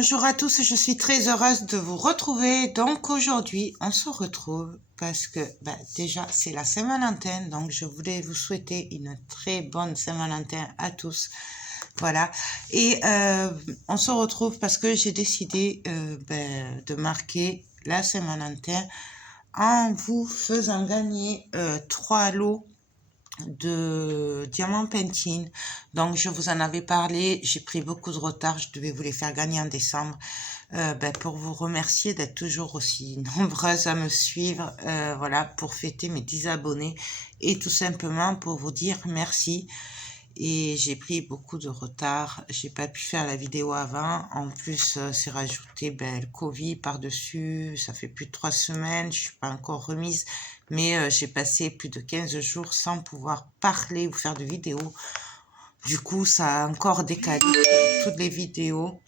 Bonjour à tous, je suis très heureuse de vous retrouver. Donc aujourd'hui, on se retrouve parce que déjà c'est la Saint-Valentin, donc je voulais vous souhaiter une très bonne Saint-Valentin à tous. Voilà, et on se retrouve parce que j'ai décidé de marquer la Saint-Valentin en vous faisant gagner 3 lots de diamants Pentine. Donc je vous en avais parlé, j'ai pris beaucoup de retard, je devais vous les faire gagner en décembre. Pour vous remercier d'être toujours aussi nombreuses à me suivre, voilà, pour fêter mes 10 abonnés et tout simplement pour vous dire merci. Et j'ai pris beaucoup de retard, j'ai pas pu faire la vidéo avant, en plus c'est rajouté le Covid par-dessus, ça fait plus de 3 semaines, je suis pas encore remise, mais j'ai passé plus de 15 jours sans pouvoir parler ou faire de vidéos. Du coup ça a encore décalé toutes les vidéos,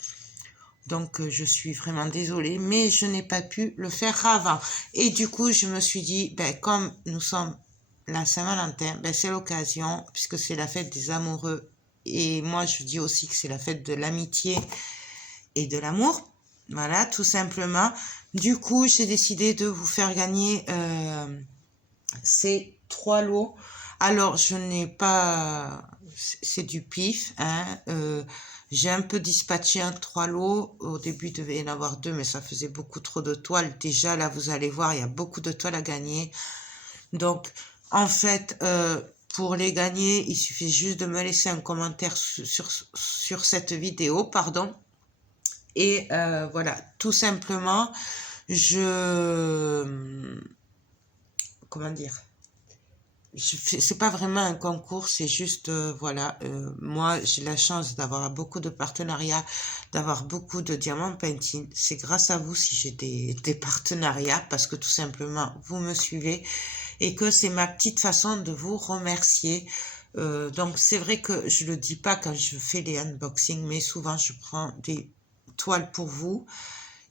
donc je suis vraiment désolée, mais je n'ai pas pu le faire avant. Et du coup je me suis dit, comme nous sommes la Saint-Valentin, c'est l'occasion, puisque c'est la fête des amoureux, et moi je dis aussi que c'est la fête de l'amitié et de l'amour, voilà, tout simplement. Du coup, j'ai décidé de vous faire gagner ces 3 lots. Alors, je n'ai pas... C'est du pif, hein. J'ai un peu dispatché 3 lots. Au début, il devait y en avoir 2, mais ça faisait beaucoup trop de toiles. Déjà, là, vous allez voir, il y a beaucoup de toiles à gagner. Donc, en fait, pour les gagner, il suffit juste de me laisser un commentaire sur cette vidéo, pardon. Et voilà, tout simplement, comment dire, c'est pas vraiment un concours, c'est juste, voilà, moi j'ai la chance d'avoir beaucoup de partenariats, d'avoir beaucoup de diamants Pentine. C'est grâce à vous si j'ai des partenariats, parce que tout simplement, vous me suivez et que c'est ma petite façon de vous remercier. Donc c'est vrai que je le dis pas quand je fais les unboxings, mais souvent je prends des toiles pour vous.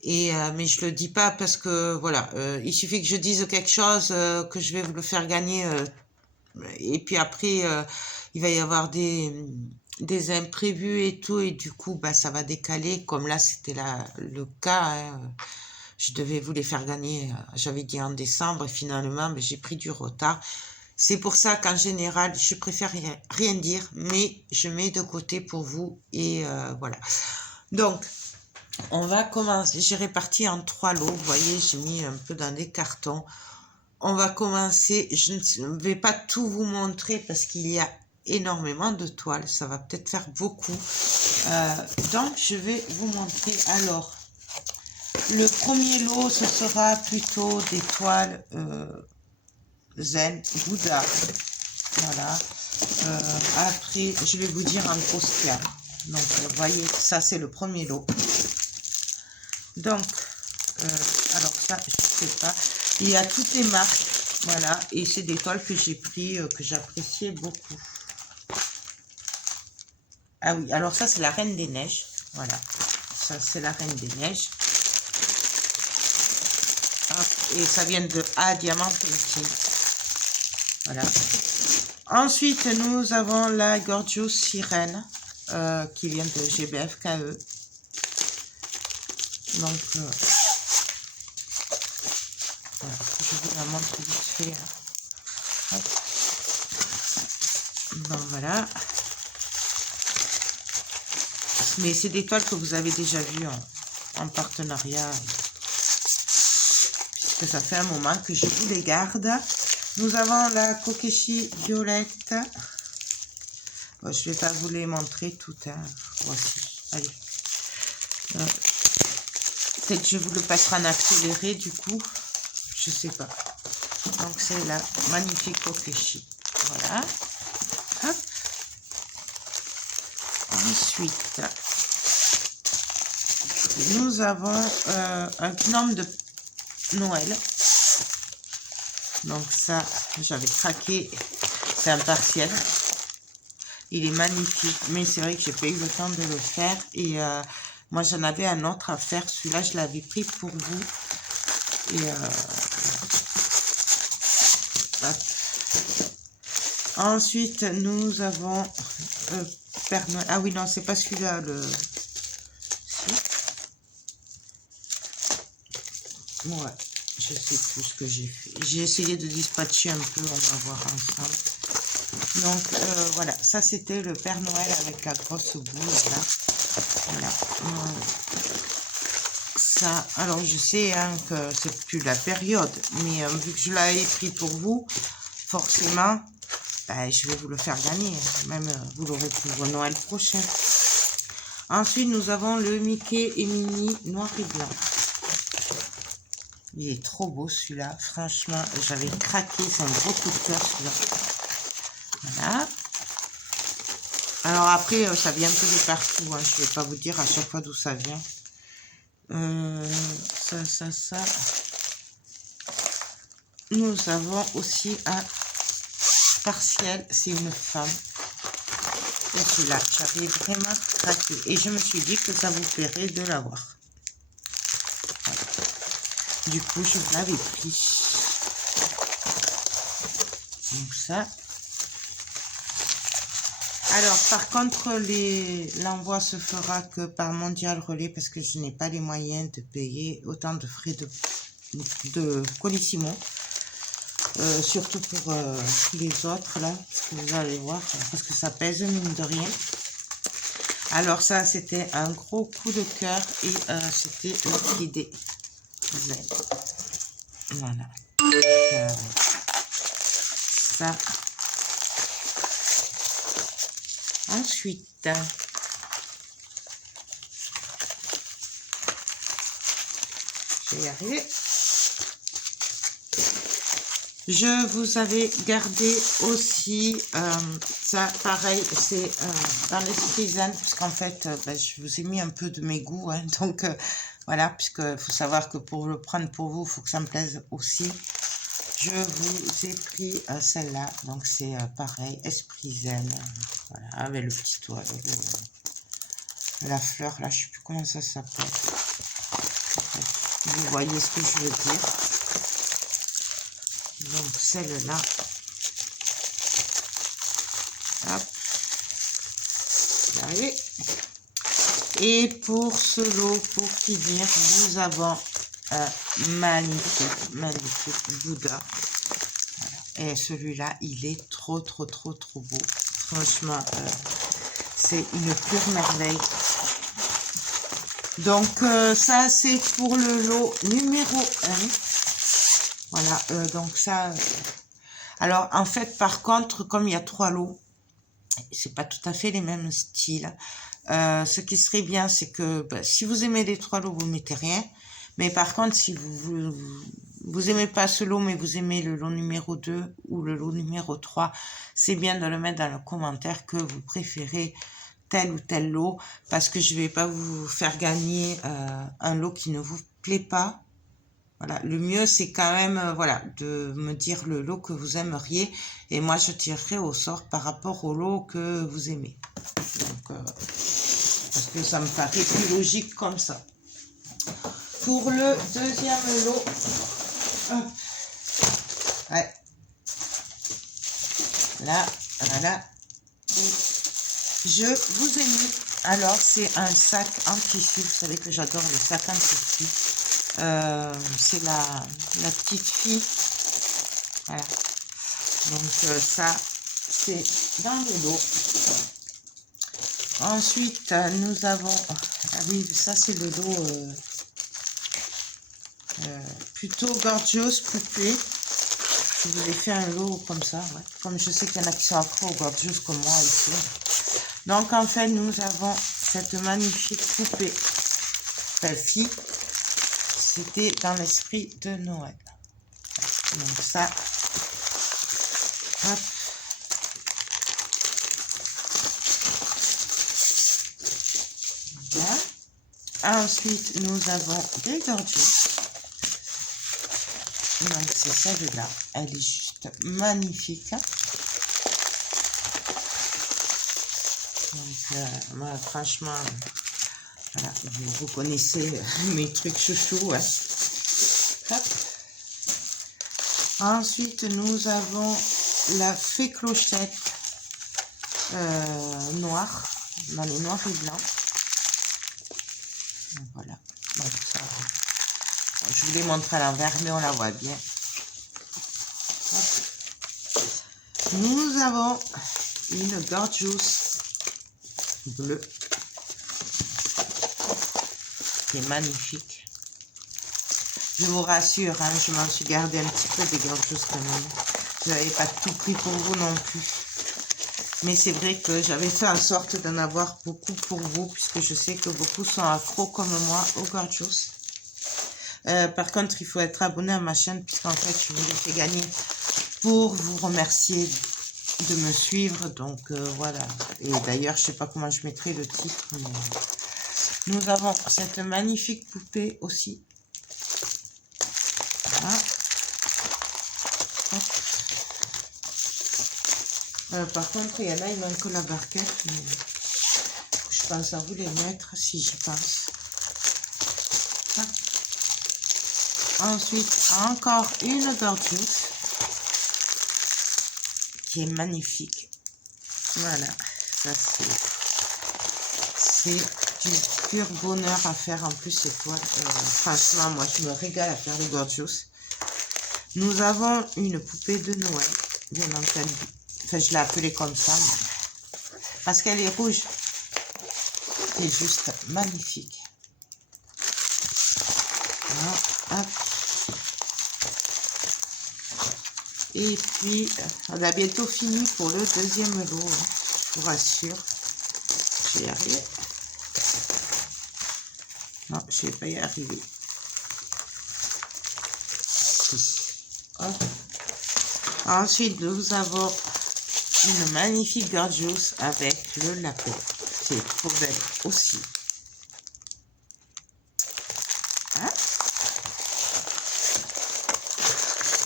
Et mais je le dis pas parce que voilà, il suffit que je dise quelque chose, que je vais vous le faire gagner, et puis après il va y avoir des imprévus et tout, et du coup ça va décaler, comme là c'était le cas, hein. Je devais vous les faire gagner, j'avais dit en décembre, et finalement j'ai pris du retard. C'est pour ça qu'en général je préfère rien dire, mais je mets de côté pour vous, et voilà. Donc on va commencer, j'ai réparti en 3 lots, vous voyez, j'ai mis un peu dans des cartons. On va commencer, je ne vais pas tout vous montrer parce qu'il y a énormément de toiles, ça va peut-être faire beaucoup. Donc je vais vous montrer. Alors, le premier lot, ce sera plutôt des toiles Zen, Bouddha. Voilà. Après, je vais vous dire en grosse clair. Donc, vous voyez, ça c'est le premier lot. Donc, alors ça, je sais pas. Il y a toutes les marques, voilà. Et c'est des toiles que j'ai pris, que j'appréciais beaucoup. Ah oui, alors ça, c'est la Reine des Neiges. Voilà. Ça, c'est la Reine des Neiges. Et ça vient de A Diamant Pentine. Voilà. Ensuite, nous avons la Gorgeous Sirène, qui vient de GBFKE. Donc, voilà, je vous la montre vite fait. Hop. Bon, voilà. Mais c'est des toiles que vous avez déjà vues en partenariat, puisque ça fait un moment que je vous les garde. Nous avons la Kokeshi Violette. Bon, je ne vais pas vous les montrer toutes, hein. Voici. Allez. Peut-être que je vous le passerai en accéléré, du coup. Je sais pas. Donc, c'est la magnifique Kokeshi. Voilà. Hop. Ensuite, nous avons un gnome de Noël. Donc ça, j'avais craqué. C'est un partiel. Il est magnifique, mais c'est vrai que j'ai pas eu le temps de le faire. Et moi, j'en avais un autre à faire. Celui-là, je l'avais pris pour vous. Et ensuite, nous avons Père Noël. Ah oui, non, c'est pas celui-là. Si. Ouais, je sais plus ce que j'ai fait. J'ai essayé de dispatcher un peu, on va voir ensemble. Donc, voilà, ça c'était le Père Noël avec la grosse boule, là. Voilà. Ça, alors je sais hein, que c'est plus la période, mais vu que je l'avais pris pour vous, forcément, ben, je vais vous le faire gagner. Même vous l'aurez pour Noël prochain. Ensuite, nous avons le Mickey et Minnie noir et blanc. Il est trop beau celui-là. Franchement, j'avais craqué. C'est un gros coup de cœur celui-là. Voilà. Alors après, ça vient un peu de partout. Hein. Je ne vais pas vous dire à chaque fois d'où ça vient. Ça. Nous avons aussi un partiel. C'est une femme. Et celui-là, j'avais vraiment craqué. Et je me suis dit que ça vous plairait de l'avoir. Voilà. Du coup, je l'avais pris. Donc ça. Alors, par contre, l'envoi se fera que par Mondial Relais parce que je n'ai pas les moyens de payer autant de frais de Colissimo. Surtout pour les autres, là, parce que vous allez voir, parce que ça pèse, mine de rien. Alors ça, c'était un gros coup de cœur et c'était l'idée. Voilà. Ça. Ensuite, je vais y arriver. Je vous avais gardé aussi, ça pareil, c'est dans l'esprit zen, parce qu'en fait, je vous ai mis un peu de mes goûts, hein, donc voilà, puisqu'il faut savoir que pour le prendre pour vous, il faut que ça me plaise aussi. Je vous ai pris celle-là, donc c'est pareil, esprit zen, voilà, avec le petit toit, la fleur, là, je ne sais plus comment ça s'appelle. Vous voyez ce que je veux dire. Donc celle-là, hop, allez. Et pour ce lot, pour finir, nous avons un magnifique Bouddha. Voilà. Et celui-là, il est trop beau. Franchement, c'est une pure merveille. Donc ça, c'est pour le lot numéro 1. Voilà, donc ça... alors, en fait, par contre, comme il y a 3 lots, c'est pas tout à fait les mêmes styles. Ce qui serait bien, c'est que si vous aimez les 3 lots, vous mettez rien. Mais par contre, si vous aimez pas ce lot, mais vous aimez le lot numéro 2 ou le lot numéro 3, c'est bien de le mettre dans le commentaire que vous préférez tel ou tel lot, parce que je vais pas vous faire gagner un lot qui ne vous plaît pas. Voilà, le mieux c'est quand même voilà, de me dire le lot que vous aimeriez et moi je tirerai au sort par rapport au lot que vous aimez. Donc, parce que ça me paraît plus logique comme ça. Pour le deuxième lot, hop, ouais, là, voilà, et je vous ai mis, alors c'est un sac en tissu, vous savez que j'adore les sacs en tissu. C'est la petite fille, voilà, donc ça c'est dans le lot. Ensuite nous avons, ah oui, ça c'est le lot plutôt gorgeous poupée. Je vous ai fait un lot comme ça, ouais. Comme je sais qu'il y en a qui sont accro aux gorgeous comme moi ici. Donc en fait nous avons cette magnifique poupée fille. C'était dans l'esprit de Noël. Donc ça, hop. Voilà. Ensuite, nous avons des gorgeous. Donc c'est celle-là. Elle est juste magnifique. Donc moi, franchement, voilà, vous connaissez mes trucs chouchous. Hein. Hop. Ensuite, nous avons la fée clochette noire, dans les noirs et blancs. Voilà. Donc, Je vous l'ai montré à l'envers, mais on la voit bien. Nous avons une Gorgeous bleue qui est magnifique. Je vous rassure, hein, je m'en suis gardé un petit peu des Gorgeous quand même. Je n'avais pas tout pris pour vous non plus. Mais c'est vrai que j'avais fait en sorte d'en avoir beaucoup pour vous, puisque je sais que beaucoup sont accros comme moi aux Gorgeous. Par contre, il faut être abonné à ma chaîne, puisqu'en fait, je vous l'ai fait gagner pour vous remercier de me suivre. Donc, voilà. Et d'ailleurs, je ne sais pas comment je mettrai le titre. Mais... Nous avons cette magnifique poupée aussi. Voilà. Par contre, il y en a, il manque la barquette. Mais je pense à vous les mettre si j'y pense. Hop. Ensuite, encore une Gorgeous qui est magnifique. Voilà, ça c'est du pur bonheur à faire. En plus, c'est toi. Franchement, moi, je me régale à faire les Gorgeous. Nous avons une poupée de Noël, bien entendu. Enfin, je l'ai appelée comme ça, mais... parce qu'elle est rouge. C'est juste magnifique. Voilà, hop. Et puis, on a bientôt fini pour le deuxième lot, hein, je vous rassure. Je vais y arriver. Non, je ne vais pas y arriver. Hop. Ensuite, nous avons une magnifique Gorgeous avec le lapin. C'est trop belle aussi. Hein?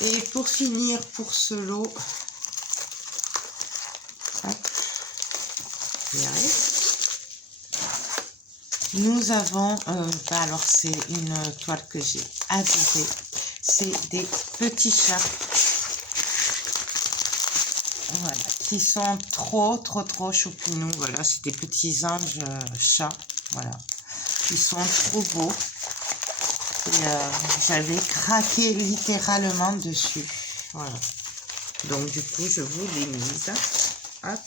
Et pour finir, pour ce lot, hop, nous avons, alors c'est une toile que j'ai adorée, c'est des petits chats, voilà, qui sont trop choupinous, voilà, c'est des petits anges chats, voilà, ils sont trop beaux. Et j'avais craqué littéralement dessus. Voilà. Donc du coup, je vous l'ai mise. Hop.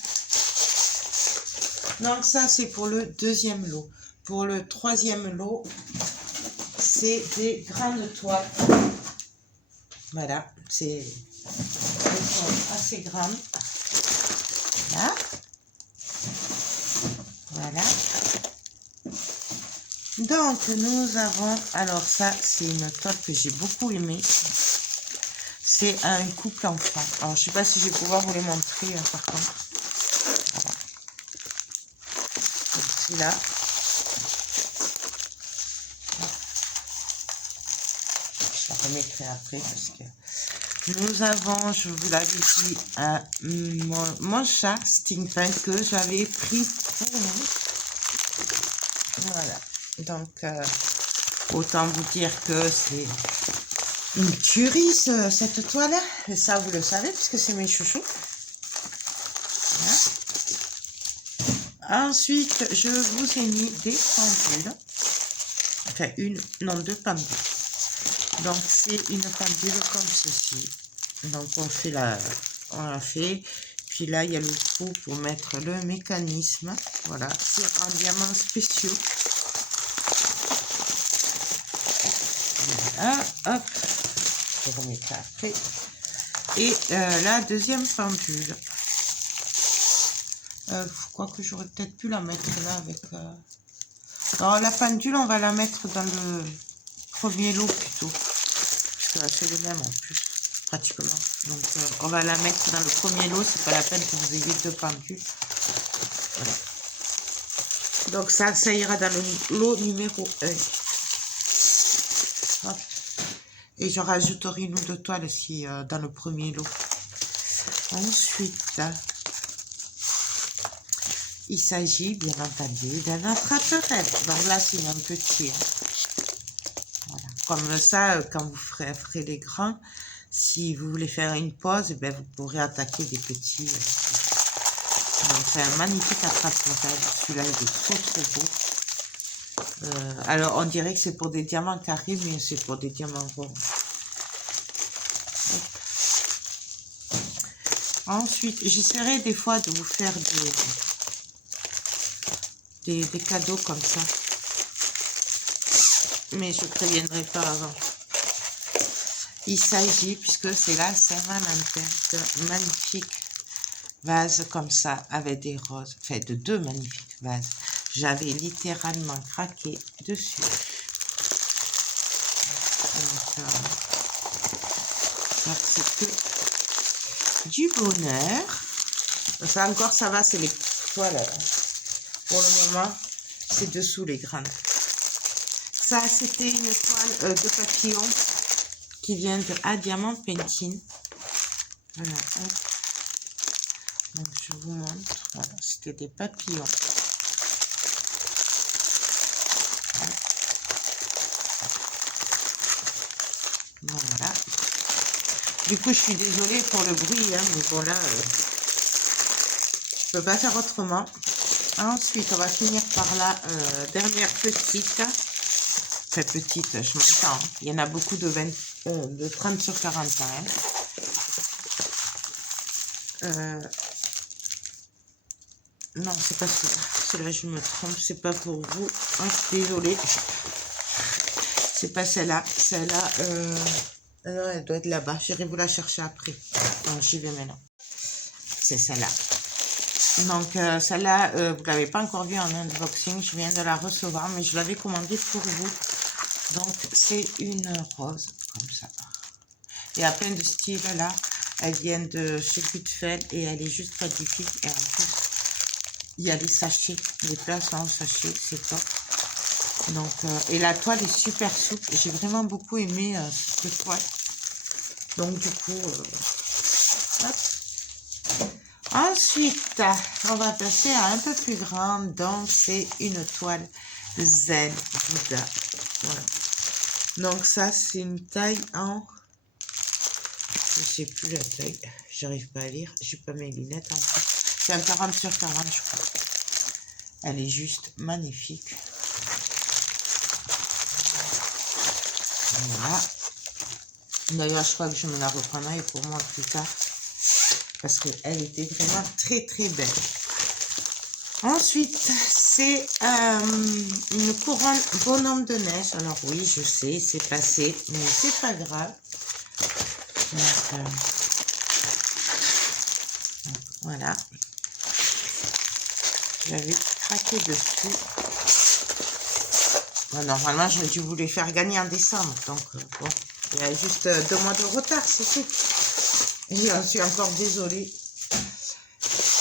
Donc ça, c'est pour le deuxième lot. Pour le troisième lot, c'est des grandes toiles. Voilà. C'est assez grande. Là. Voilà. Donc, nous avons, alors ça, c'est une toile que j'ai beaucoup aimée. C'est un couple enfant. Alors, je ne sais pas si je vais pouvoir vous les montrer, par contre. Voilà. Comme celui-là. Je la remettrai après parce que nous avons, je vous l'avais dit, mon chat Steampunk que j'avais pris pour vous. Voilà. Donc, autant vous dire que c'est une tuerie, cette toile. Et ça, vous le savez, puisque c'est mes chouchous. Voilà. Ensuite, je vous ai mis des pendules. Enfin, deux pendules. Donc, c'est une pendule comme ceci. Donc, on la fait. Puis là, il y a le trou pour mettre le mécanisme. Voilà, c'est en diamants spéciaux. Voilà, hop, je vais remettre ça après. Et la deuxième pendule. Je crois que j'aurais peut-être pu la mettre là avec... Alors la pendule, on va la mettre dans le premier lot plutôt. Parce que c'est le même en plus, pratiquement. Donc on va la mettre dans le premier lot, c'est pas la peine que vous ayez deux pendules. Voilà. Donc ça ira dans le lot numéro 1. Hop. Et je rajouterai une ou deux toiles aussi dans le premier lot. Ensuite, il s'agit bien entendu d'un attrape-rêve. Donc là, c'est un petit. Voilà. Comme ça, quand vous ferez les grands, si vous voulez faire une pause, ben, vous pourrez attaquer des petits. Donc c'est un magnifique attrape-rêve. Celui-là, il est trop beau. Alors, on dirait que c'est pour des diamants carrés, mais c'est pour des diamants ronds. Ensuite, j'essaierai des fois de vous faire des cadeaux comme ça. Mais je ne préviendrai pas avant. Il s'agit, puisque c'est la Saint-Valentin, de magnifiques vases comme ça, avec des roses. Enfin, de 2 magnifiques vases. J'avais littéralement craqué dessus. Donc, c'est que du bonheur. Ça encore, ça va, c'est les toiles. Pour le moment, c'est dessous les grandes. Ça, c'était une toile de papillon qui vient de Diamant Painting. Voilà. Donc, je vous montre. Voilà, c'était des papillons. Voilà. Du coup, je suis désolée pour le bruit, hein, mais bon, là, je peux pas faire autrement. Ensuite, on va finir par la dernière petite. Enfin, petite, je m'entends. Hein. Il y en a beaucoup de 30 sur 40. Hein. Non, c'est pas cela. Celle-là, je me trompe. C'est pas pour vous. Oh, je suis désolée. C'est pas celle-là. Celle-là, elle doit être là-bas. J'irai vous la chercher après. Donc, j'y vais maintenant. C'est celle-là. Donc, celle-là, vous ne l'avez pas encore vue en unboxing. Je viens de la recevoir, mais je l'avais commandée pour vous. Donc, c'est une rose, comme ça. Il y a plein de styles, là. Elle vient de chez Gutfeld et elle est juste magnifique. Et en plus, il y a les sachets. Les plats sont en sachet, c'est top. Donc, et la toile est super souple. J'ai vraiment beaucoup aimé cette toile. Donc, du coup, hop. Ensuite, on va passer à un peu plus grande. Donc, c'est une toile Zen Bouddha. Voilà. Donc, ça, c'est une taille en... Je ne sais plus la taille. J'arrive pas à lire. J'ai pas mes lunettes en fait. C'est un 40 sur 40, je crois. Elle est juste magnifique. Voilà. D'ailleurs, je crois que je me la reprendrai pour moi plus tard. Parce qu'elle était vraiment très très belle. Ensuite, c'est une couronne bonhomme de neige. Alors oui, je sais, c'est passé, mais c'est pas grave. Donc, voilà. J'avais craqué dessus. Bon, normalement, j'aurais dû vous les faire gagner en décembre. Donc, bon, il y a juste 2 mois de retard, c'est tout. Et j'en suis encore désolée.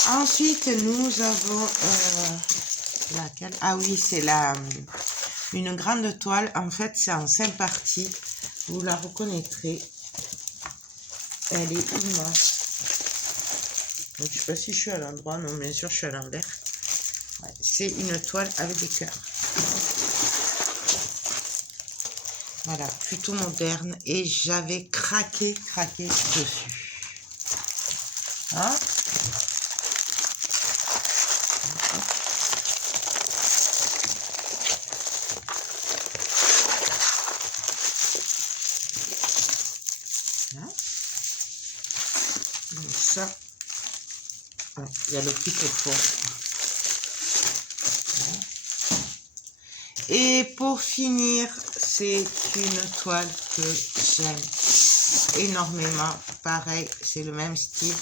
Ensuite, nous avons laquelle? Ah oui, c'est une grande toile. En fait, c'est en 5 parties. Vous la reconnaîtrez. Elle est immense. Donc, je ne sais pas si je suis à l'endroit. Non, bien sûr, je suis à l'envers. Ouais, c'est une toile avec des cœurs. Voilà, plutôt moderne. Et j'avais craqué dessus. Hein? Donc ça, il y a le petit pot. Et pour finir, c'est une toile que j'aime énormément. Pareil, c'est le même style.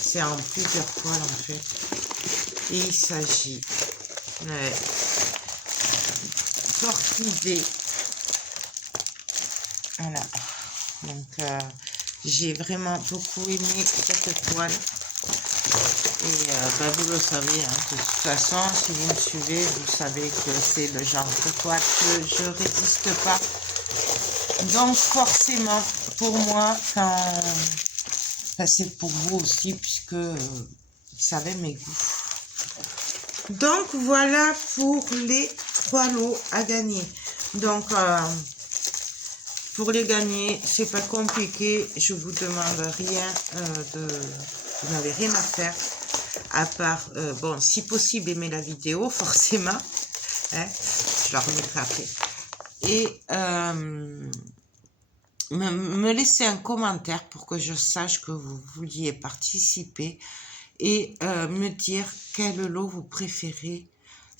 C'est en plusieurs toiles en fait. Et il s'agit d'orchidée. Voilà. Donc, j'ai vraiment beaucoup aimé cette toile. Et vous le savez, hein, de toute façon, si vous me suivez, vous savez que c'est le genre de toile que je ne résiste pas. Donc forcément, pour moi, c'est pour vous aussi, puisque vous savez mes goûts. Donc voilà pour les 3 lots à gagner. Donc pour les gagner, c'est pas compliqué. Je vous demande rien vous n'avez rien à faire. À part, bon, si possible, aimer la vidéo, forcément. Hein. je la remettrai après. Et me laisser un commentaire pour que je sache que vous vouliez participer et me dire quel lot vous préférez.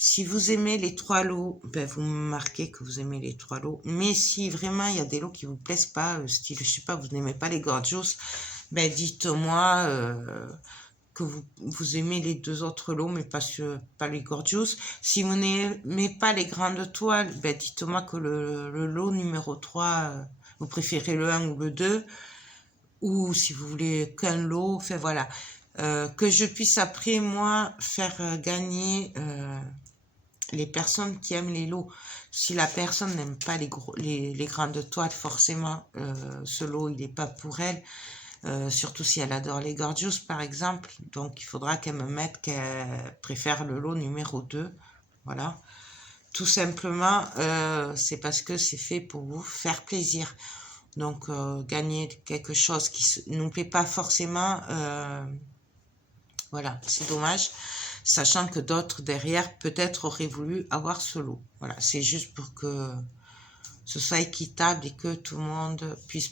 Si vous aimez les 3 lots, ben vous me marquez que vous aimez les 3 lots. Mais si vraiment il y a des lots qui vous plaisent pas, style, je sais pas, vous n'aimez pas les gorgeous, ben dites-moi que vous aimez les 2 autres lots, mais pas les gorgeous. Si vous n'aimez pas les grandes toiles, ben dites-moi que le lot numéro 3, vous préférez le 1 ou le 2. Ou si vous voulez qu'un lot, enfin voilà. Que je puisse après, moi, faire gagner les personnes qui aiment les lots. Si la personne n'aime pas les grandes toiles, forcément, ce lot, il n'est pas pour elle. Surtout si elle adore les gorgeous, par exemple. Donc, il faudra qu'elle me mette qu'elle préfère le lot numéro 2. Voilà. Tout simplement, c'est parce que c'est fait pour vous faire plaisir. Donc, gagner quelque chose qui ne nous plaît pas forcément, voilà, c'est dommage. Sachant que d'autres derrière, peut-être, auraient voulu avoir ce lot. Voilà, c'est juste pour que ce soit équitable et que tout le monde puisse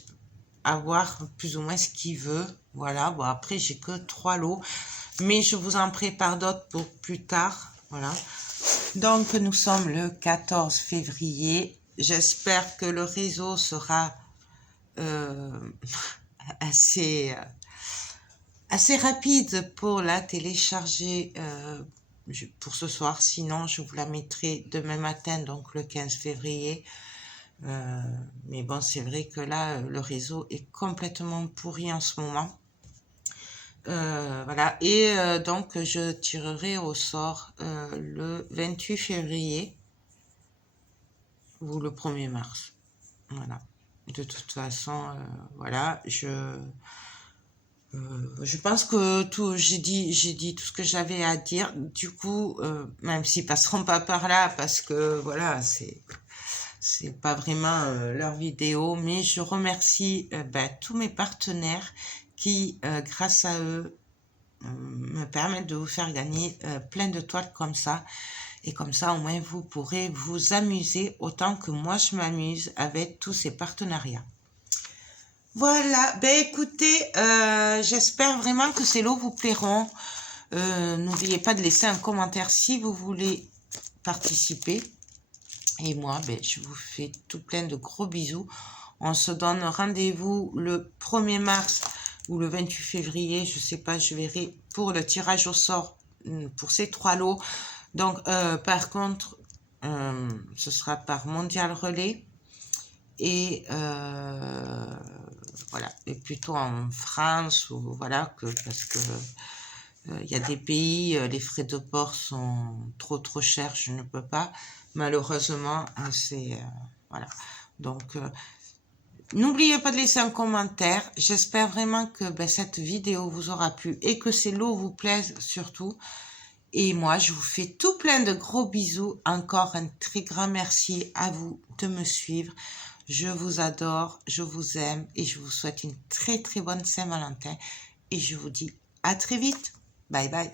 avoir plus ou moins ce qu'il veut. Voilà, bon, après, j'ai que 3 lots. Mais je vous en prépare d'autres pour plus tard. Voilà. Donc, nous sommes le 14 février. J'espère que le réseau sera assez rapide pour la télécharger pour ce soir. Sinon, je vous la mettrai demain matin, donc le 15 février. Mais bon, c'est vrai que là, le réseau est complètement pourri en ce moment. Voilà. Et donc, je tirerai au sort le 28 février ou le 1er mars. Voilà. De toute façon, voilà, je pense que j'ai dit tout ce que j'avais à dire. Du coup, même s'ils passeront pas par là, parce que voilà, c'est pas vraiment leur vidéo, mais je remercie tous mes partenaires qui, grâce à eux, me permettent de vous faire gagner plein de toiles comme ça. Et comme ça, au moins, vous pourrez vous amuser autant que moi, je m'amuse avec tous ces partenariats. Voilà, ben écoutez, j'espère vraiment que ces lots vous plairont. N'oubliez pas de laisser un commentaire si vous voulez participer. Et moi, ben, je vous fais tout plein de gros bisous. On se donne rendez-vous le 1er mars ou le 28 février, je sais pas, je verrai pour le tirage au sort pour ces 3 lots. Donc, par contre, ce sera par Mondial Relais. Et voilà, et plutôt en France, ou voilà, parce que il y a des pays, les frais de port sont trop chers, je ne peux pas, malheureusement, c'est voilà. Donc, n'oubliez pas de laisser un commentaire. J'espère vraiment que cette vidéo vous aura plu et que ces lots vous plaisent surtout. Et moi, je vous fais tout plein de gros bisous. Encore un très grand merci à vous de me suivre. Je vous adore, je vous aime et je vous souhaite une très bonne Saint-Valentin. Et je vous dis à très vite. Bye bye.